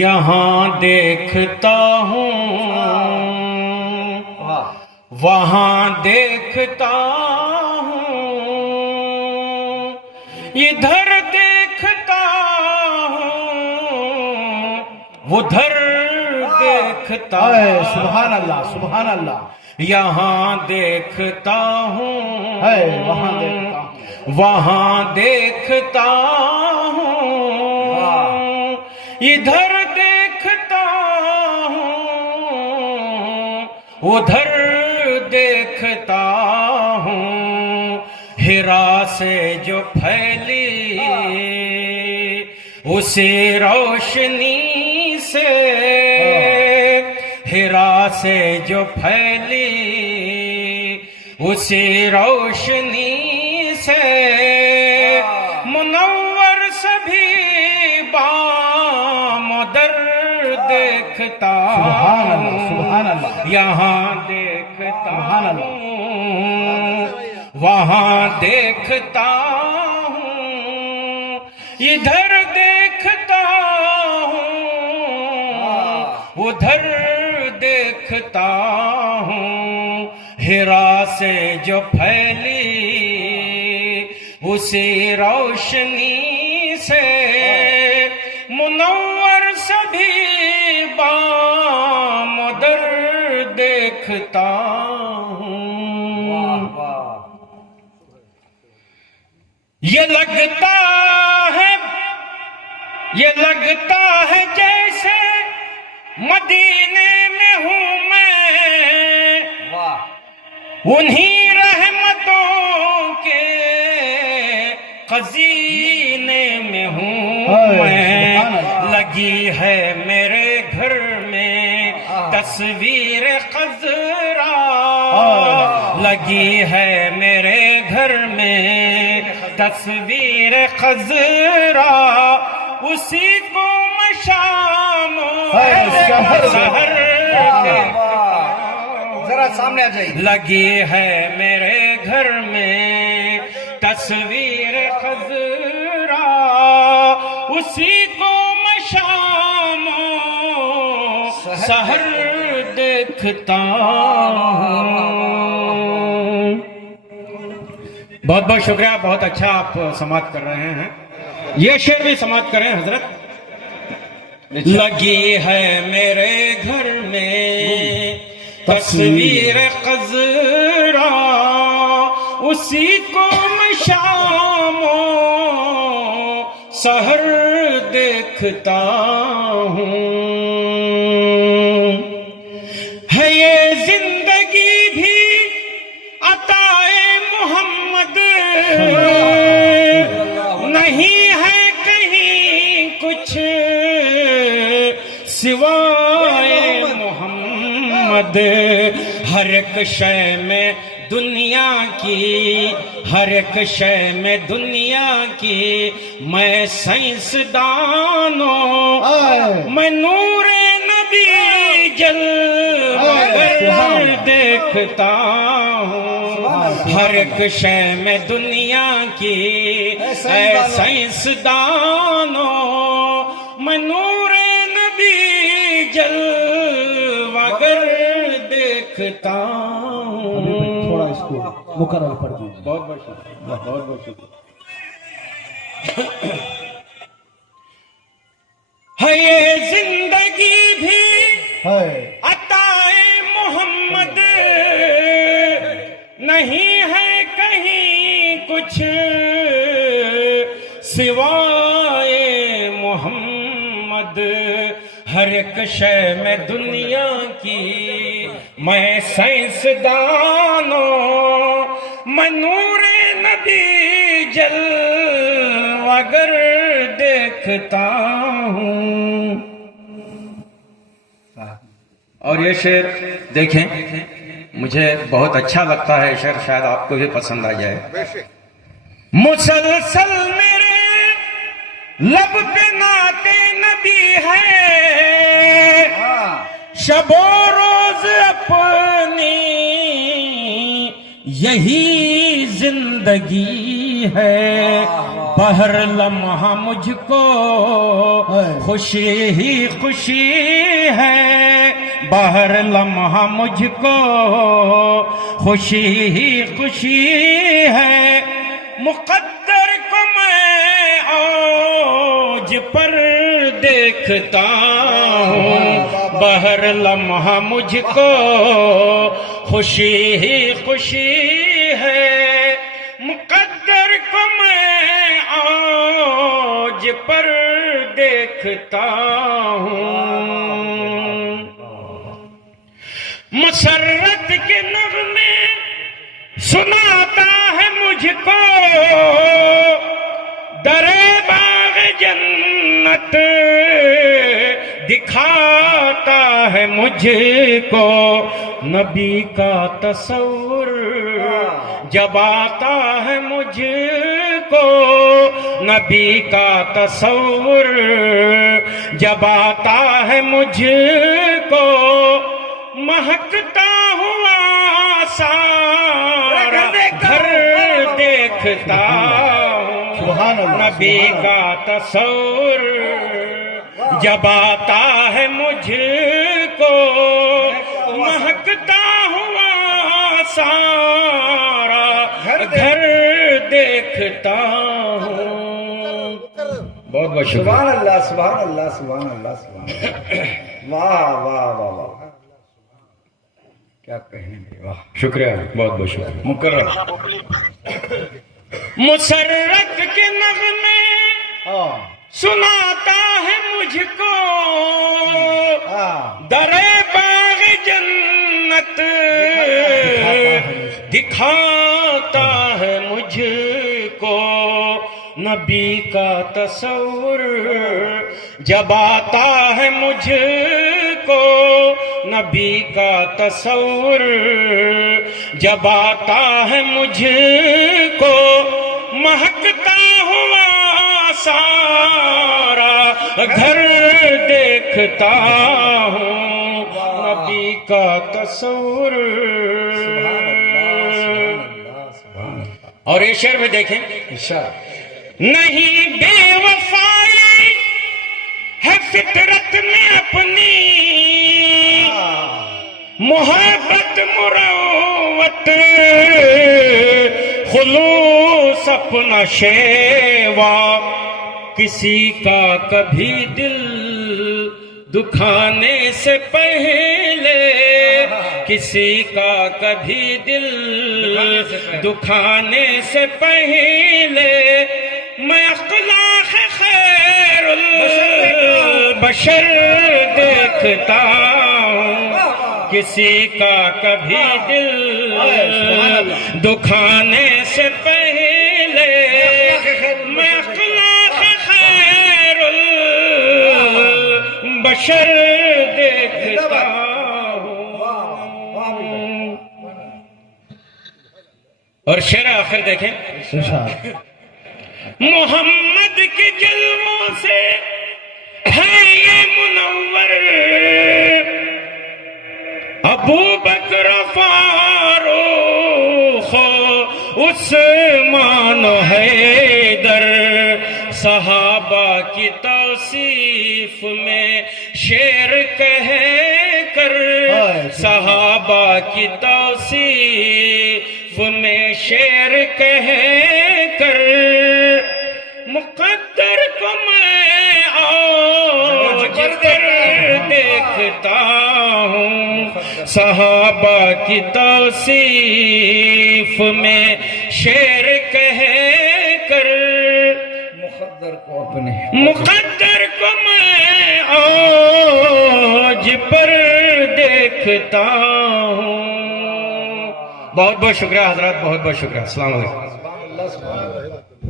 یہاں دیکھتا ہوں وہاں دیکھتا ہوں ادھر دیکھتا ہوں ادھر دیکھتا ہوں. سبحان اللہ سبحان اللہ. یہاں دیکھتا ہوں وہاں دیکھتا ہوں وہاں دیکھتا ہوں ادھر دیکھتا ہوں ادھر دیکھتا ہوں. ہرا سے جو پھیلی اسی روشنی سے ہرا سے جو پھیلی اسی روشنی سے منور سبھی بام در دیکھتا سبحان اللہ. یہاں دیکھتا سبحان اللہ. ہوں وہاں دیکھتا ہوں ادھر دیکھتا ہوں ادھر دیکھتا ہوں. ہرا سے جو پھیلی اسی روشنی سے منور سبھی بام در دیکھتا ہوں. یہ لگتا ہے جیسے مدینے میں ہوں میں انہی رحمتوں کے خزینے میں ہوں میں. لگی ہے میرے گھر میں تصویر خضرا لگی ہے میرے گھر میں تصویر خضرا اسی کو میں شام سحر ذرا سامنے آ جائیے. لگی ہے میرے گھر میں تصویر خضرا اسی کو میں شام سحر دیکھتا ہوں. بہت بہت شکریہ. بہت اچھا آپ سماعت کر رہے ہیں. یہ شعر بھی سماعت کریں حضرت. لگی ہے میرے گھر میں تصویر خضرا اسی کو میں شام سحر دیکھتا ہوں. ہے یہ زندگی بھی عطائے محمد نہیں ہے کہیں کچھ سوائے محمد. ہر ایک شے میں دنیا کی ہر ایک شے میں دنیا کی میں سائنسدانوں میں نور نبی جلوہ دیکھتا ہوں. ہر ایک شے میں دنیا کی اے سائنسدانوں میں نور نبی جلوہ دیکھتا ہوں. تھوڑا اس کو مکرر پڑھ دیجیے. بہت بہت شکریہ. بہت بہت شکریہ. ہے یہ زندگی بھی عطائے محمد نہیں ہے کہیں کچھ سوائے محمد. ہر ایک شے میں دنیا کی میں سائنسدانوں میں نور نبی جلوہ گر دیکھتا ہوں. اور یہ شعر دیکھیں مجھے بہت اچھا لگتا ہے. شعر شاید آپ کو بھی پسند آ جائے. مسلسل میرے لب پہ نعت نبی ہے شب و روز اپنی یہی زندگی ہے. بہر لمحہ مجھ کو خوشی ہی خوشی ہے، بہر لمحہ مجھ کو خوشی ہی خوشی ہے، مقدر کو میں اوج پر دیکھتا ہوں، بہر لمحہ مجھ کو خوشی ہی خوشی ہے، مقدر کو میں اوج پر دیکھتا ہوں، مسرت کے نغمے سناتا ہے مجھ کو، در باغ جنت دکھاتا ہے مجھ کو، نبی کا تصور جب آتا ہے مجھ کو، نبی کا تصور جب آتا ہے مجھ کو، مہکتا ہوا سارا گھر دیکھتا ہوں، نبی کا تصور جب آتا ہے مجھ کو، مہکتا ہوا سارا گھر دیکھتا ہوں۔ بہت بہت شکریہ، سبحان اللہ سبحان اللہ سبحان اللہ سبحان اللہ، واہ واہ واہ واہ، کیا کہنے میں، واہ، شکریہ، بہت بہت شکریہ۔ مکرم، مسرت کے نغمے سناتا ہے مجھ کو، در باغ جنت دکھاتا ہے مجھ کو، نبی کا تصور جب آتا ہے مجھ کو، نبی کا تصور جب آتا ہے مجھ کو، مہکتا ہوا سارا گھر دیکھتا ہوں، نبی کا تصور۔ اور یہ شعر میں دیکھیں، نہیں بے وفائی ہے فطرت میں اپنی، محبت مروت خلوص اپنا شیوا، کسی کا کبھی دل دکھانے سے پہلے، کسی کا کبھی دل دکھانے سے پہلے، میں اخلاق خیر البشر دیکھتا ہوں، کسی کا کبھی دل دکھانے سے پہلے، میں اخلاق خیر البشر دیکھتا ہوں۔ اور شعر آخر دیکھیں، محمد کے جلووں سے ہے یہ منور، ابو بکر فاروق عثمان و حیدر، صحابہ کی توصیف میں شعر کہہ کر، صحابہ کی توصیف میں شعر کہہ کر، مقدر کو میں اوج پر دیکھتا ہوں، صحابہ کی توصیف میں شعر کہہ کر، مقدر کو میں اوج پر دیکھتا ہوں۔ بہت بہت شکریہ حضرات، بہت بہت شکریہ، السلام علیکم۔